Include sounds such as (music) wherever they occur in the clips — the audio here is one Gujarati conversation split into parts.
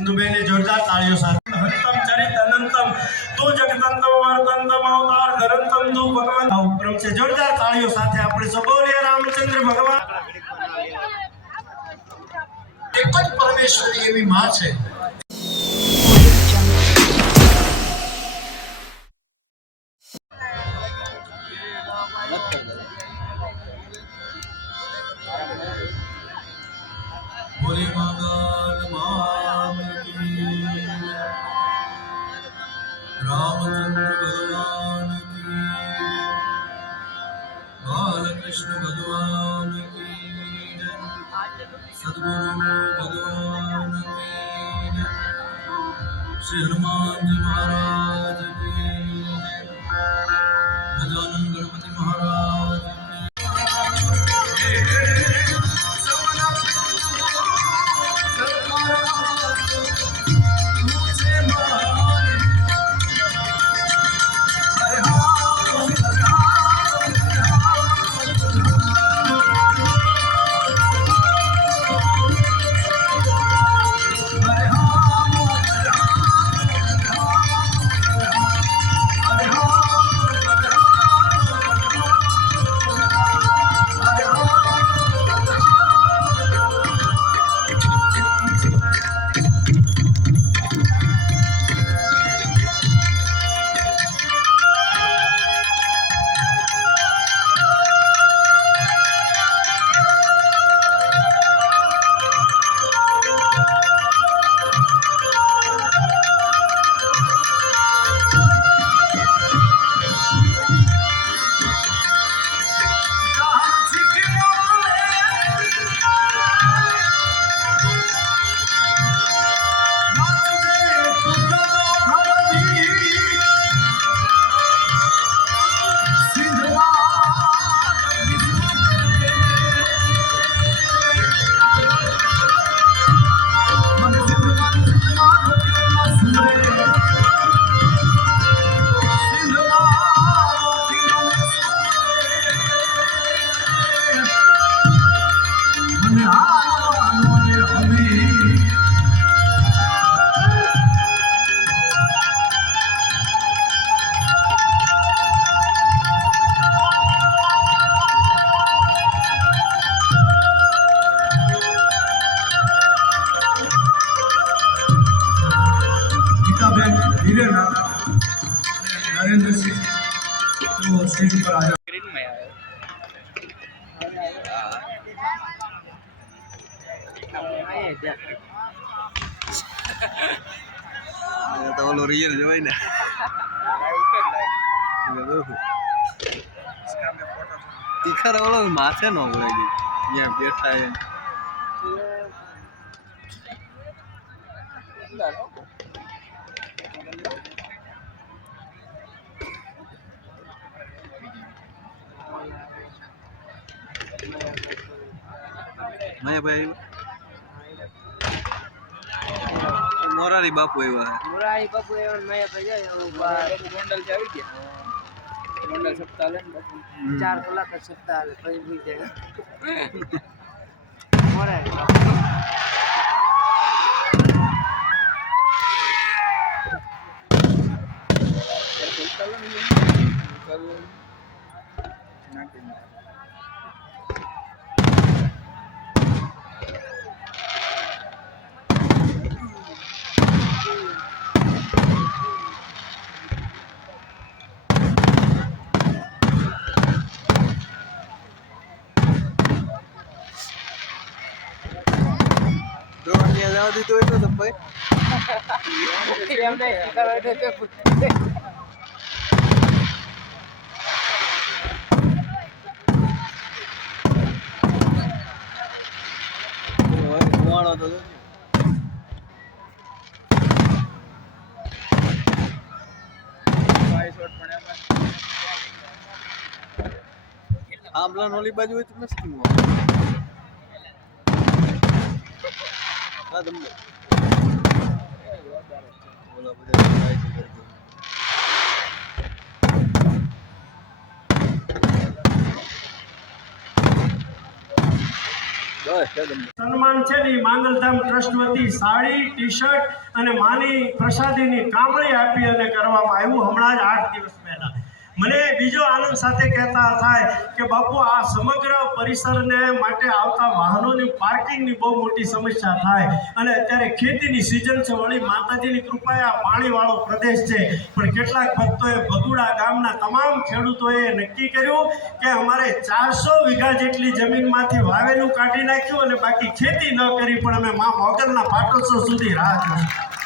ઇન્દુબેને જોરદાર તાળીઓ સાથે હંતમ ચરિત અનંતમ તો જગદંતમ વર્તંતમ અવતાર ધરંતમ તું ભગવાન. આ ઉપક્રમ છે. જોરદાર તાળીઓ સાથે આપણે સૌ બોલીએ રામચંદ્ર ભગવાન. એક જ પરમેશ્વરી એવી માં છે. તીખર ઓલો માથે નો હોય અહીંયા બેઠા એ માયાભાઈ મોરારી બાપુ આવ્યા મુરારી બાપુ એવન મેં ભાઈ એવું ગોંડલથી આવી ગયા ગોંડલ સપ્તાહ લે ચાર કલાક જ સપ્તાહ હાલે પછી ભૂઈ જાય. (laughs) જવા દીધું તો ભાઈ એટલે તો જોજો. આંબલા નોલી બાજુ હોય તો મસ્તી સન્માન છે ને માંગલધામ ટ્રસ્ટ વતી સાડી ટી શર્ટ અને માની પ્રસાદીની કામળી આપી અને કરવામાં આવ્યું. હમણાં જ આઠ દિવસ મને બીજો આનંદ સાથે કહેતા થાય કે બાપુ, આ સમગ્ર પરિસરને માટે આવતા વાહનોની પાર્કિંગની બહુ મોટી સમસ્યા થાય અને અત્યારે ખેતીની સિઝન છે, વળી માતાજીની કૃપાએ આ પાણીવાળો પ્રદેશ છે. પણ કેટલાક ભક્તોએ ભગુડા ગામના તમામ ખેડૂતોએ નક્કી કર્યું કે અમારે ચારસો વીઘા જેટલી જમીનમાંથી વાવેલું કાઢી નાખ્યું અને બાકી ખેતી ન કરી પણ અમે મા મોગલના પાટોત્સવ સુધી રાહ જોશું.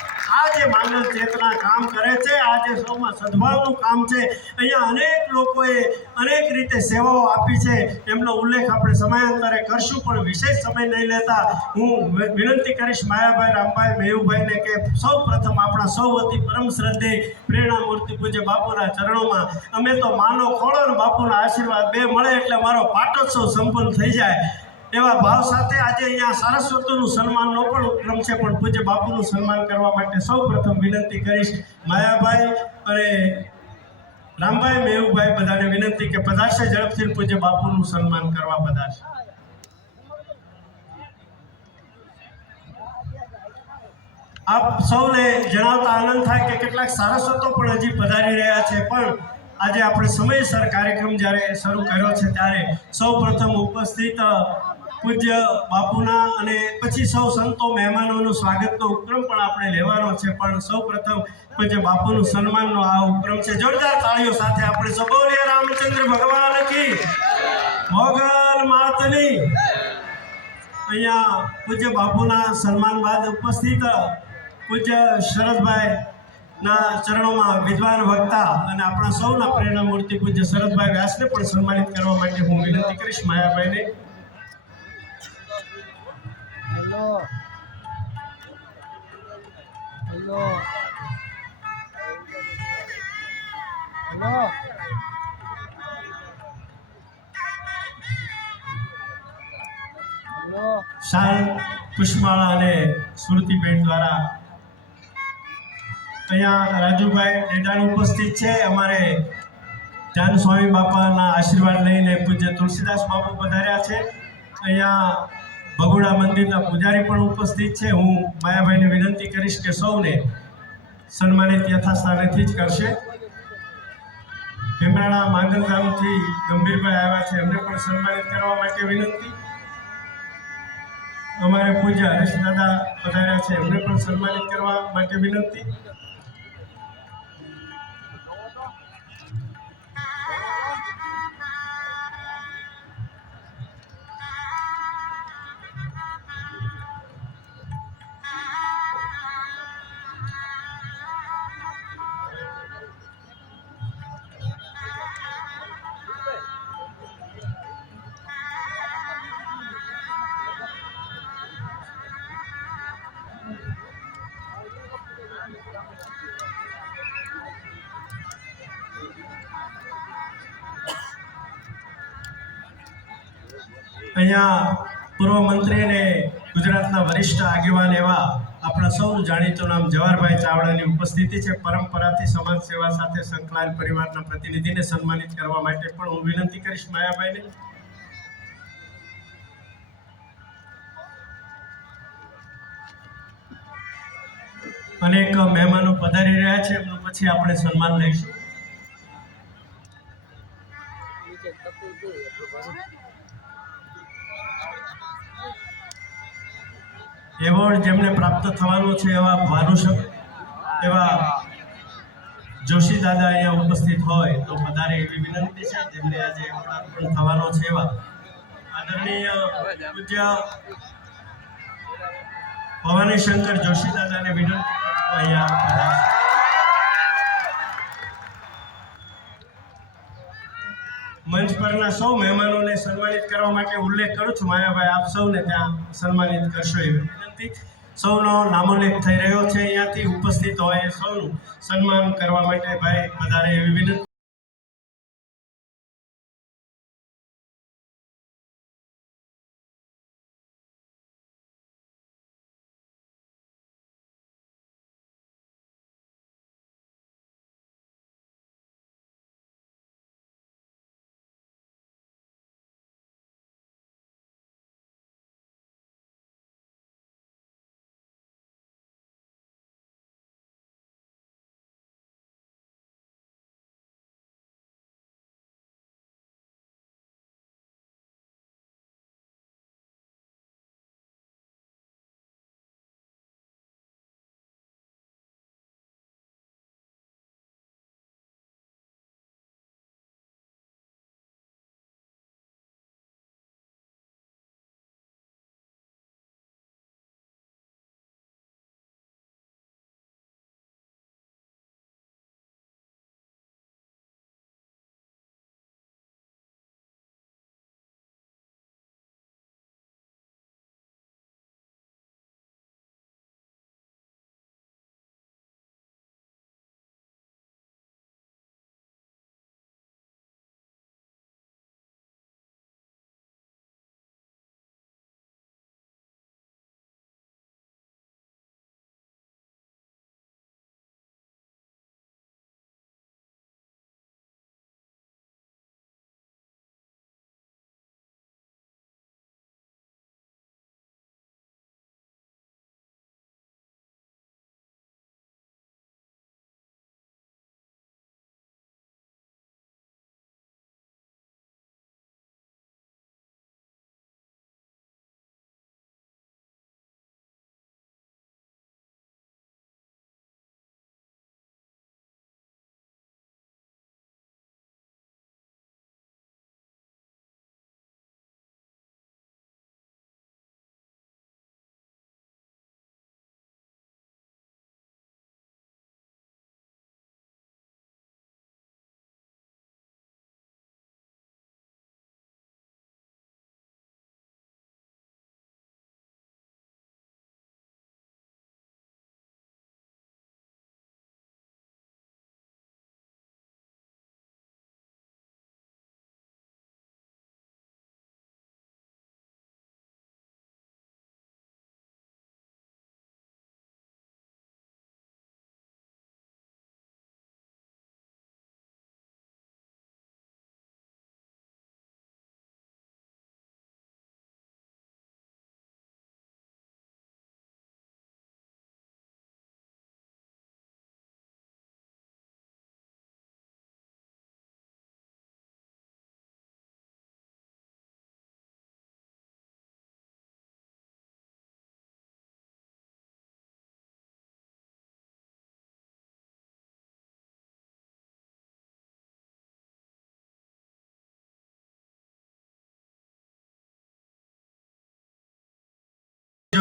આ જે માંગલ ચેતના કામ કરે છે. આ જે સૌમાં સદભાવનું કામ છે. અહીંયા અનેક લોકોએ અનેક રીતે સેવાઓ આપી છે. એમનો ઉલ્લેખ આપણે સમયાંતરે કરશું, પણ વિશેષ સમય નહીં લેતા હું વિનંતી કરીશ માયાભાઈ, રામભાઈ, મેયુભાઈને કે સૌ પ્રથમ આપણા સૌ વતી પરમ શ્રદ્ધે પ્રેરણા મૂર્તિ પૂજ્ય બાપુના ચરણોમાં અમે તો માનો ખોળો બાપુના આશીર્વાદ બે મળે એટલે મારો પાટોત્સવ સંપન્ન થઈ જાય. એવા ભાવ સાથે આજે અહીંયા સરસ્વતીનું સન્માનનો પણ ઉપક્રમ છે, પણ પૂજ્ય બાપુનું સન્માન કરવા માટે સૌ પ્રથમ વિનંતી કરીશ. માયાભાઈ અને રામભાઈ મેહુભાઈ બધાને વિનંતી કે પધારશે, ઝડપથી પૂજ્ય બાપુનું સન્માન કરવા પધારશે. આપ સૌને જણાવતા આનંદ થાય કે કેટલાક સારસ્વતો પણ હજી પધારી રહ્યા છે, પણ આજે આપણે સમયસર કાર્યક્રમ જ્યારે શરૂ કર્યો છે, ત્યારે સૌ પ્રથમ ઉપસ્થિત પૂજ્ય બાપુના અને પછી સૌ સંતો મહેમાનોનું સ્વાગતનો ઉપક્રમ પણ આપણે લેવાનો છે. પણ સૌ પ્રથમ પૂજ્ય બાપુનું સન્માનનો આ ઉપક્રમ છે. જોરદાર તાળીઓ સાથે આપણે સબોલે રામચંદ્ર ભગવાન કી. મોગલ માતની. અહીંયા પૂજ્ય બાપુના સન્માન બાદ ઉપસ્થિત પૂજ્ય શરદભાઈ ના ચરણોમાં વિદ્વાન વક્તા અને આપણા સૌના પ્રેરણા મૂર્તિ પૂજ્ય શરદભાઈ વ્યાસને પણ સન્માનિત કરવા માટે હું વિનંતી કરીશ. માયાભાઈને હેલો હેલો હેલો શાલ પુષ્પમાળા અને સ્મૃતિબેન દ્વારા અહીંયા રાજુભાઈ ડેડાણ ઉપસ્થિત છે. અમારે જાન સ્વામી બાપાના આશીર્વાદ લઈને પૂજ્ય તુલસીદાસ બાપુ પધાર્યા છે. અહીંયા ભગોડા મંદિરના પૂજારી પણ ઉપસ્થિત છે. હું માયાભાઈને વિનંતી કરીશ કે સૌને સન્માનિત યથાસ્થાનેથી જ કરશે. ભીમરાણા માંગલધામથી ગંભીરભાઈ આવ્યા છે. એમને પણ સન્માનિત કરવા માટે વિનંતી. અમારે પૂજા હરેશ દાદા પધાર્યા છે. એમને પણ સન્માનિત કરવા માટે વિનંતી. અહીંયા પૂર્વ મંત્રી અને ગુજરાતના વરિષ્ઠ આગેવાન એવા આપણા સૌનું જાણીતું નામ જવાહરભાઈ ચાવડાની ઉપસ્થિતિ છે. પરંપરાથી સમાજ સેવા સાથે સંકળાયેલ પરિવારના પ્રતિનિધિને સન્માનિત કરવા માટે પણ હું વિનંતી કરીશ માયાભાઈને. અનેક મહેમાનો પધારી રહ્યા છે. એમનું પછી આપણે સન્માન લઈશું નીચે તપી ગઈ એટલું બધું એવોર્ડ જેમને પ્રાપ્ત થવાનો છે એવા ભાનુષક, એવા જોશી દાદા અહીંયા ઉપસ્થિત હોય તો વધારે એવી વિનંતી છે જેમને આજે અર્પણ થવાનો છે એવા. આદરણીય પૂજ્ય ભવાની શંકર જોશી દાદાને વિનંતી અહીંયા મંચ પરના સૌ મહેમાનોને સન્માનિત કરવા માટે ઉલ્લેખ કરું છું. માયાભાઈ, આપ સૌને ત્યાં સન્માનિત કરશો એવી વિનંતી. સૌનો નામોલ્લેખ થઈ રહ્યો છે. અહીંયાથી ઉપસ્થિત હોય સૌનું સન્માન કરવા માટે ભાઈ વધારે એવી વિનંતી.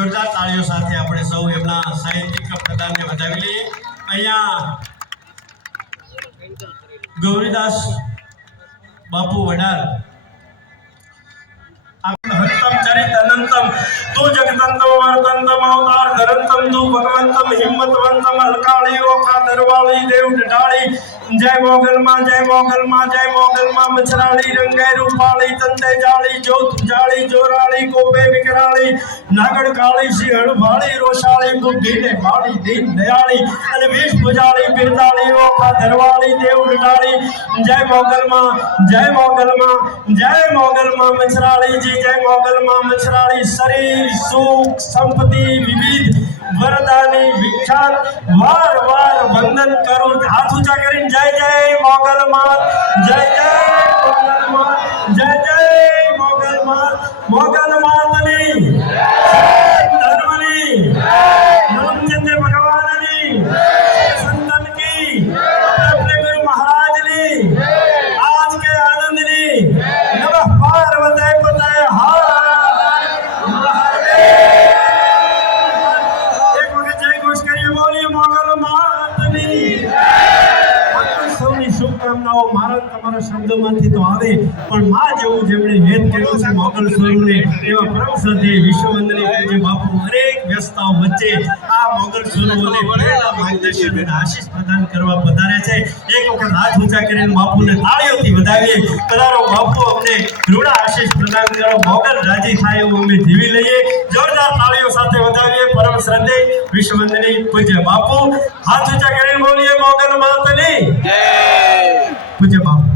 જોરદાર તાળીઓ સાથે આપણે સૌ એમના સાહિત્યિક પ્રદાનને વધાવી લઈએ. અહીંયા ગૌરીદાસ બાપુ વડાર હંતમ અનંતમ, તું ભગવંતમ હિંમતવંતમ હલકાળી દેવ ડઢાળી જય મોગલમાં જય મોગલમાં જય મોગલમાં મચરાળી રંગે રૂપાળી તંતે જાળી જોત જાળી જોરાળી કોપે વિકરાળી, નાગડ, કાળી સિંહણ ભાળી રોષાળી, બુદ્ધિને ભાળી દીન, દયાળી અને વિષ ભુજાળી બિરદાળી, ઓખા, ધરવાળી, દેવ ડઢાળી જય મોગલમાં જય મોગલમાં જય મોગલમાં મચરાળીજી જય મોગલમાં મચરાળી શરીર, સુખ, સંપત્તિ, વિવિધ વરદાની વિખ્યાત વાર વાર વંદન કરું. હાથ ઊંચા કરીને જય જય મોગલમાં જય જય મોગલમાં જય જય મોગલમાં મોગલ પણ માં જેવું જેમણે હેત કર્યું છે મોગલ સ્વયંને એવા પરમ શ્રદ્ધેય વિશ્વવંદની પૂજ્ય બાપુ હરેક વ્યસ્તતાઓ વચ્ચે આ મોગલ સ્વરૂપોને પ્રેરણા માર્ગદર્શન અને આશીષ પ્રદાન કરવા પધારે છે. એક વખત હાથ ઊંચા કરીને બાપુને તાળીઓથી વધાવીએ પધારો બાપુ અમને ઋણ આશીષ પ્રદાન કરો મોગલ રાજી થાય એવું અમે જીવી લઈએ. જોરદાર તાળીઓ સાથે વધાવીએ પરમ શ્રદ્ધે વિશ્વવંદની પૂજ્ય બાપુ. હાથ ઊંચા કરીને બોલીએ મોગલ માતની. જય. પૂજ્ય બાપુ.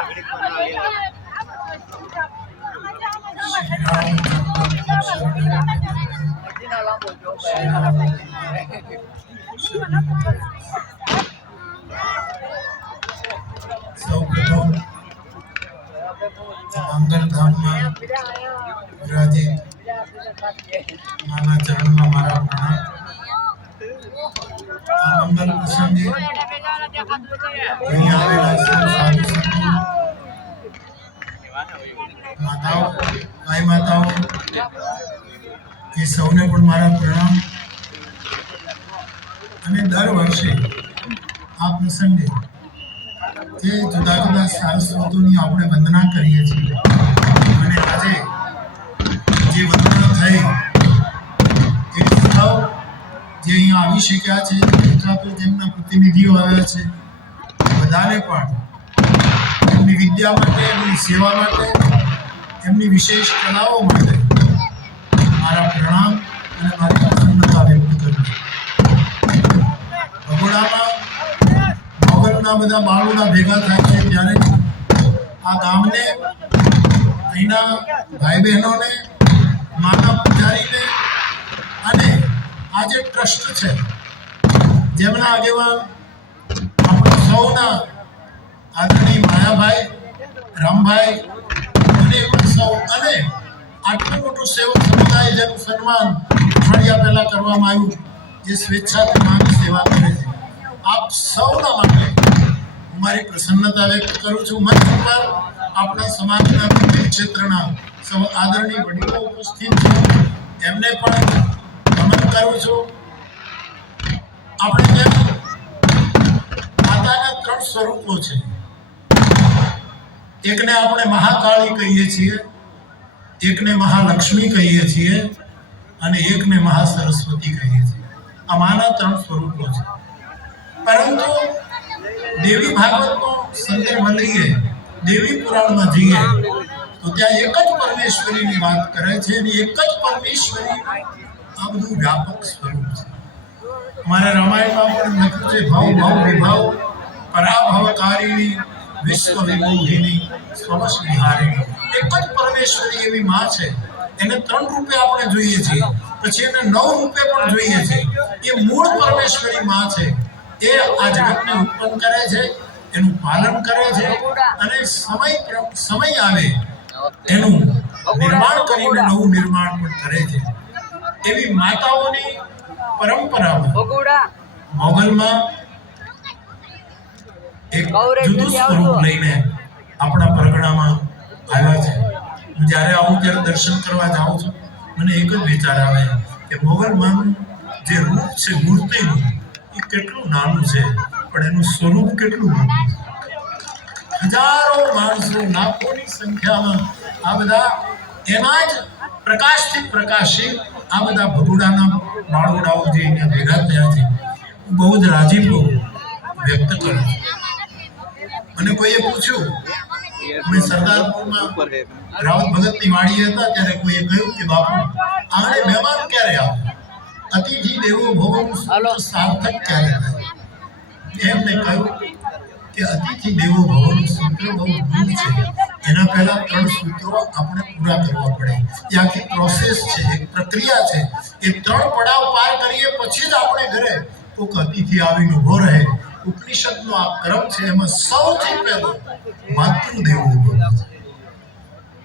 (laughs) 我今天浪。(laughs) સૌને પણ મારા પ્રણામ. અને દર વર્ષે આ પ્રસંગે જે જુદા જુદા સારસ્વતોની આપણે વંદના કરીએ છીએ. અને આજે જે વંદના થઈ, એ સૌ જે અહીંયા આવી શક્યા છે અથવા જેમના પ્રતિનિધિઓ આવ્યા છે, બધાને પણ એમની વિદ્યા માટે, એમની સેવા માટે, એમની વિશેષ કલાઓ માટે પ્રણામ અને મારી પ્રસન્નતા વ્યક્ત કરું છું ભગોડામાં મોગલના બધા બાળોના ભેગા થાય છે ત્યારે આ ગામને અહીંના ભાઈ બહેનોને માતા પૂજારીને અને આ જે ટ્રસ્ટ છે, જેમના આગેવાન આપણા સૌના આદરણીય માયાભાઈ, રામભાઈ અને સૌ અને આટલું મોટું સેવક સમુદાય જેનું સન્માન અઠવાડિયા પહેલા કરવામાં આવ્યું જે સ્વેચ્છાથી માની સેવા કરે છે. આપ સૌના માટે હું મારી પ્રસન્નતા વ્યક્ત કરું છું. મંચ ઉપર આપણા સમાજના વિવિધ ક્ષેત્રના સૌ આદરણીય વડીલો ઉપસ્થિત છે. એમને પણ નમન કરું છું. આપણે જેમ માતાના ત્રણ સ્વરૂપો છે. એકને આપણે મહાકાળી કહીએ છીએ. એકને મહાલક્ષ્મી કહીએ છીએ અને એકને મહાસરસ્વતી કહીએ છીએ. આમાંના ત્રણ સ્વરૂપો છે. પરંતુ દેવી ભાગવતનો સંદર્ભ લઈએ, દેવી પુરાણમાં જઈએ, તો ત્યાં એક જ પરમેશ્વરીની વાત કરે છે અને એક જ પરમેશ્વરી આ બધું વ્યાપક સ્વરૂપ છે. અમારા રામાયણમાં પણ લખ્યું છે, ભાવ ભાવ વિભાવ પરાભવકારીણી વિશ્વ મોહિની સ્વમશ વિહારિણી એક જ પરમેશ્વરી એવી માં છે. એને ત્રણ રૂપે આપણે જોઈએ છીએ. પછી એને નવ રૂપે પણ જોઈએ છીએ. એ મૂળ પરમેશ્વરી માં છે. એ આ જગતને ઉત્પન્ન કરે છે, એનું પાલન કરે છે અને સમય સમય આવે એનું નિર્માણ કરીને નવું નિર્માણ પણ કરે છે. એવી માતાઓની પરંપરામાં, મોગલમાં એક જુદું સ્વરૂપ લઈને આપણા પરગણામાં આવ્યા છે. હું જ્યારે આવું ત્યારે દર્શન કરવા જાઉં છું મને એક જ વિચાર આવે કે મોગલમાં જે રૂપ છે મૂર્તિનું એ કેટલું નાનું છે પણ એનું સ્વરૂપ કેટલું મોટું હજારો માણસો લાખોની સંખ્યામાં આ બધા એના જ પ્રકાશથી પ્રકાશિત આ બધા ભગુડાના બાળવડાઓ જે અહીંયા ભેગા થયા છે હું બહુ જ રાજીપો વ્યક્ત કરું છું. મને કોઈએ પૂછ્યું? અમે સરદારપુરમાં રાવત ભગતની વાડીએ હતા ત્યારે કોઈએ કહ્યું કે બાપુ આને મહેમાન ક્યારે આવે અતિથિ દેવો ભવનું સાર્થક ક્યારે થાય? એમને કહ્યું કે અતિથિ દેવો ભવનું સૂત્ર બહુ દૂર છે. એના પહેલા ત્રણ સૂત્રો આપણે પૂરા કરવા પડે. એ આખી પ્રોસેસ છે એક પ્રક્રિયા છે. એ ત્રણ પડાવ પાર કરીએ પછી જ આપણે ઘરે કોઈક અતિથિ આવીને ઊભો રહે. ઉપનિષદનો આ ક્રમ છે, એમાં સૌથી પહેલો માતૃદેવો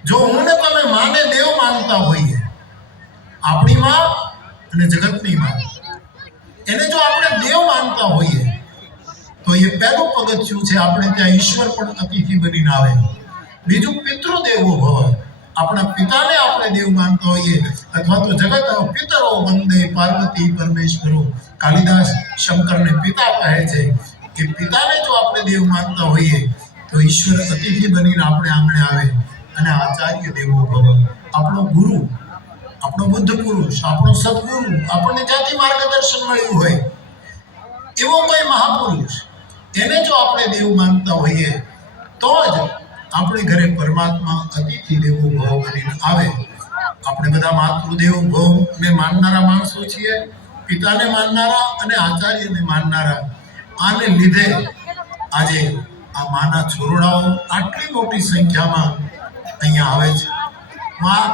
જો હું તમે માને દેવ માનતા હોઈએ, આપણી માં અને જગતની માં, એને જો આપણે દેવ માનતા હોઈએ, તો એ પહેલું પગથિયું છે, આપણે ત્યાં ઈશ્વર પણ અતિથિ બનીને આવે. બીજું પિતૃદેવો ભવ. આપણા પિતાને આપણે દેવ માનતા હોઈએ અથવા તો જગત પિતરો વંદે પાર્વતી પરમેશ્વરો. કાલિદાસ શંકરને પિતા કહે છે કે પિતાને જો આપણે દેવ માનતા હોઈએ તો ઈશ્વર અતિથિ બનીને આપણે આંગણે આવે અને આચાર્ય દેવો ભવ. આપણો ગુરુ, આપણો બુદ્ધ પુરુષ, આપણો સદગુરુ આપણને જ્યાંથી માર્ગદર્શન મળ્યું હોય, એવો કોઈ મહાપુરુષ એને જો આપણે દેવ માનતા હોઈએ, તો જ આપણે ઘરે પરમાત્મા અતિથિ દેવો ભાવ કરીને આવે. આપણે બધા માતૃદેવ ભાવને માનનારા માણસો છીએ, પિતાને માનનારા અને આચાર્યને માનનારા. આને લીધે આજે આ માના છોરડાઓ આટલી મોટી સંખ્યામાં અહીંયા આવે છે. માં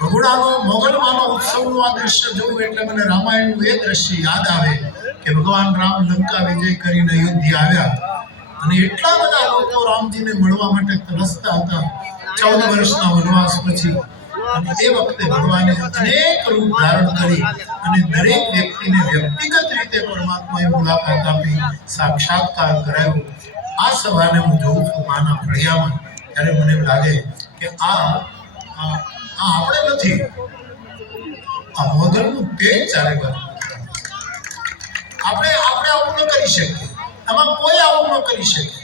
ભગુડાનો મોગલમાનો ઉત્સવનું આ દ્રશ્ય જોવું એટલે મને રામાયણનું એ દ્રશ્ય યાદ આવે કે ભગવાન રામ લંકા વિજય કરીને અયોધ્યા આવ્યા. અને એટલા બધા લોકો રામજીને મળવા માટે તરસતા હતા. ચૌદ વર્ષના વનવાસ પછી. અને એ વખતે ભગવાને અનેક રૂપ ધારણ કરી અને દરેક વ્યક્તિને વ્યક્તિગત રીતે પરમાત્માએ મુલાકાત આપી, સાક્ષાત્કાર કરાયો. આ સભાને હું જોઉં છું માના ફળિયામાં, ત્યારે મને લાગે કે આ આ આપણે નથી. આ મોગલનું તેજ ચારે આપણે આપણે આવું ન કરી શકીએ. આમાં કોઈ આવું ન કરી શકે.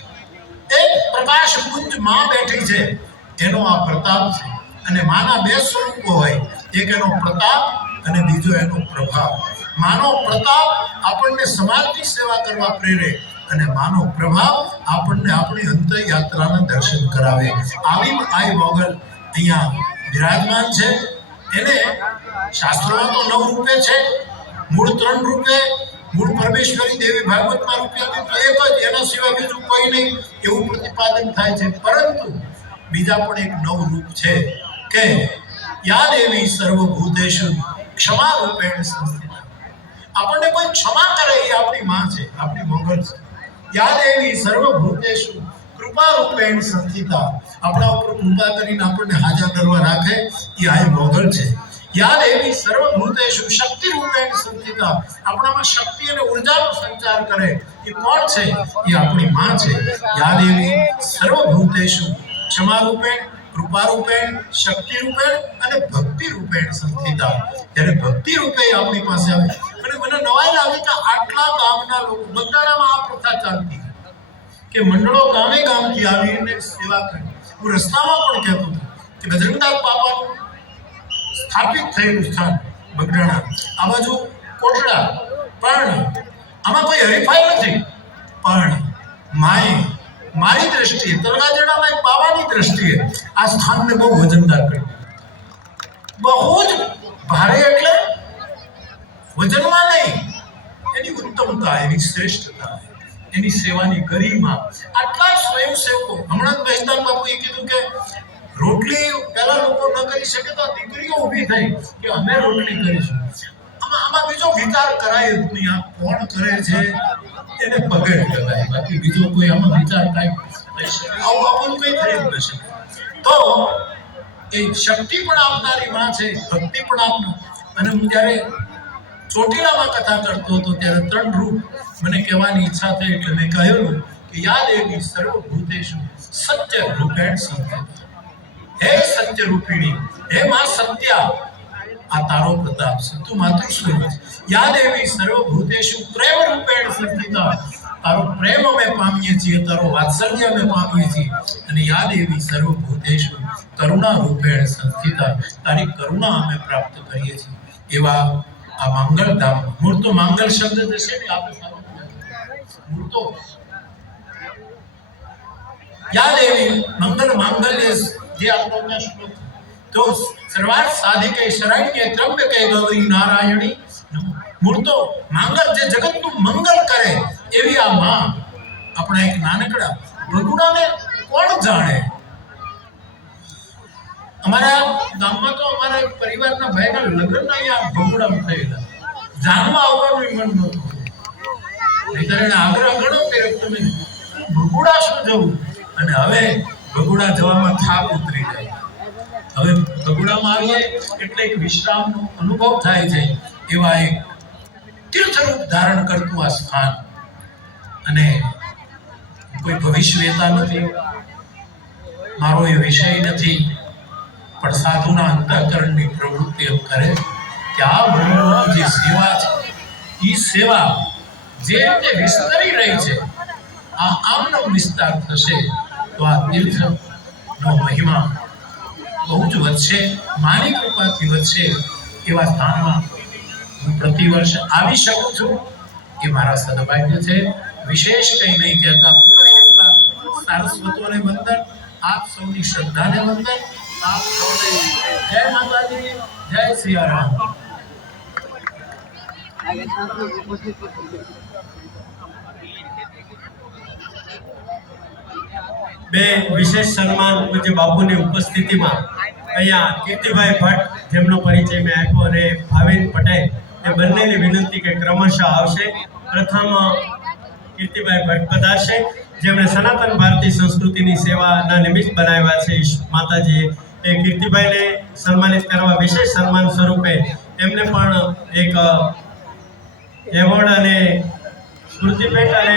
એક પ્રકાશ પુંજ બેઠી છે. એનો આ પ્રતાપ છે. અને માના બે સ્વરૂપો હોય. એક એનો પ્રતાપ અને બીજો એનો પ્રભાવ. માનો પ્રતાપ આપણને સમાજની સેવા કરવા પ્રેરે અને માનો પ્રભાવ આપણને આપણી અંતયાત્રાના દર્શન કરાવે. આવી આઈ મોગલ અહીંયા બિરાજમાન છે. એને શાસ્ત્રોમાં તો નવ રૂપે છે. મૂળ ત્રણ રૂપે મૂળ પરમેશ્વરી દેવી ભાગવતમાં રૂપિયા તો એક જ, એના સિવાય બીજું કોઈ નહીં, એવું પ્રતિપાદન થાય છે. પરંતુ બીજા પણ એક નવ રૂપ છે કે યાદ એવી સર્વભૂતેષુ ક્ષમા રૂપેણ સંસ્થિતા. આપણને કોઈ ક્ષમા કરે એ આપણી માં છે, આપણી મોગલ છે. યાદ એવી સર્વભૂતેષુ કૃપા રૂપેણ સંસ્થિતા. આપણા ઉપર કૃપા કરીને આપણને હાજર કરવા રાખે એ આ મોગલ છે. યા દેવી સર્વભૂતેષુ શક્તિ રૂપેણ સંસ્થિતા આપણામાં શક્તિ અને ઉર્જાનો સંચાર કરે, એ કોણ છે? એ આપણી માં છે. યા દેવી સર્વભૂતેષુ ક્ષમા રૂપેણ કૃપા રૂપેણ શક્તિ રૂપેણ અને ભક્તિ રૂપેણ સંસ્થિતા ત્યારે ભક્તિ રૂપે આપણી પાસે આવે. અને મને નવાઈ લાગે કે આટલા ગામના લોકો બધાનામાં આ પ્રથા ચાલતી કે મંડળો ગામે ગામથી આવીને સેવા કરે. હું રસ્તામાં પણ કહેતો હતો કે બજરંગદાસ બાપાનું સ્થાપિત થયેલું સ્થાન બગડાણા આ બાજુ કોટડા. પણ આમાં કોઈ હરીફાઈ નથી. પણ માએ, મારી દ્રષ્ટિએ તરગાજડામાં એક બાવાની દ્રષ્ટિએ આ સ્થાનને બહુ વજનદાર કર્યું. બહુ જ ભારે એટલે વજનમાં નહીં, એની ઉત્તમતા, એની શ્રેષ્ઠતા, એની સેવાની ગરિમા. આટલા સ્વયંસેવકો, હમણાં જ મહેશદાન બાપુએ કીધું કે રોટલી પહેલા લોકો ન કરી શકે તો દીકરીઓ ઊભી થઈ કે અમે રોટલી કરીશું. આમાં આમાં બીજો વિચાર કરાય જ નહીં. કોણ કરે છે? એને પગે કહેવાય બાકી બીજો કોઈ આમાં વિચાર કાંઈ થઈ શકે. આવું આપણું કંઈ થઈ ન શકે તો એ શક્તિ પણ આપનારી માં છે, ભક્તિ પણ આપનાર અને હું જ્યારે ચોટીલામાં કથા કરતો હતો, ત્યારે ત્રણ રૂપ મને કહેવાની ઈચ્છા થઈ. એટલે મેં કહ્યું કે યાદ એવી સર્વભૂતેષુ સત્ય રૂપેણ સત્ય હે સત્ય રૂપિણી હે માં સત્યા. આ તારો પ્રતાપ છે. તું માતૃ સ્વરૂપ યાદ એવી સર્વભૂતેશુ પ્રેમ રૂપેણ સંસ્થિતા તારો પ્રેમ અમે પામીએ છીએ, તારો વાત્સલ્ય અમે પામીએ છીએ. અને યાદ એવી સર્વભૂતેશુ કરુણા રૂપેણ સંસ્થિતા. તારી કરુણા અમે પ્રાપ્ત કરીએ છીએ. એવા આ મંગળ ધામ મૂળ તો મંગળ શબ્દ થશે ને? આપણે મૂળ તો યાદ એવી મંગલ માંગલ્ય જે શ્લોક. તો સર્વાર્થ સાધિકે શરણ્ય ત્રંબકે ગૌરી નારાયણી. મૂળ માંગલ જે જગતનું મંગલ કરે, એવી આ માં આપણા એક નાનકડા ભગુડાને કોણ જાણે? અમારા ગામમાં તો અમારા પરિવારના ભાઈના લગ્ન અહીંયા ભગુડામાં થયેલા. જાનમાં આવવાનું મન નહોતું આગ્રહ ઘણો કર્યો તમે ભગુડા શું જવું? અને હવે ભગુડા જવામાં થાક ઉતરી જાય હવે ભગુડામાં આવીએ, એટલે એક વિશ્રામનો અનુભવ થાય છે એવા એક તીર્થરૂપ ધારણ કરતું આ સ્થાન. અને કોઈ ભવિષ્યતા નથી, મારો એ વિષય નથી, પણ સાધુના અંતઃકરણની પ્રવૃત્તિ એમ કરે કે આ મંડળોની જે સેવા છે એ સેવા જે રીતે વિસ્તરી રહી છે, આ આમનો વિસ્તાર થશે તો આ તીર્થનો મહિમા બહુ જ વધશે, મારી કૃપાથી વધશે એવા સ્થાનમાં હું પ્રતિવર્ષ આવી શકું છું એ મારા સદભાગ્ય છે. વિશેષ કંઈ નહીં કહેતા પુનઃ એકવાર સારસ્વતોને વંદન, આપ સૌની શ્રદ્ધાને વંદન, આપ સૌને જય માતાજી, જય સિયારામ આગળ સાંભળો, પછી પછી. બે વિશેષ સન્માન પૂજ્ય બાપુની ઉપસ્થિતિમાં અહીંયા કીર્તિભાઈ ભટ્ટ, જેમનો પરિચય મેં આપ્યો અને ભાવિન પટેલ, એ બંનેની વિનંતી કે ક્રમશઃ આવશે. પ્રથમ કીર્તિભાઈ ભટ્ટ પધારશે. જેમણે સનાતન ભારતીય સંસ્કૃતિની સેવાના નિમિત્ત બનાવ્યા છે. માતાજીએ એ કીર્તિભાઈને સન્માનિત કરવા વિશેષ સન્માન સ્વરૂપે એમને પણ એક એવોર્ડ અને સ્મૃતિપેટ અને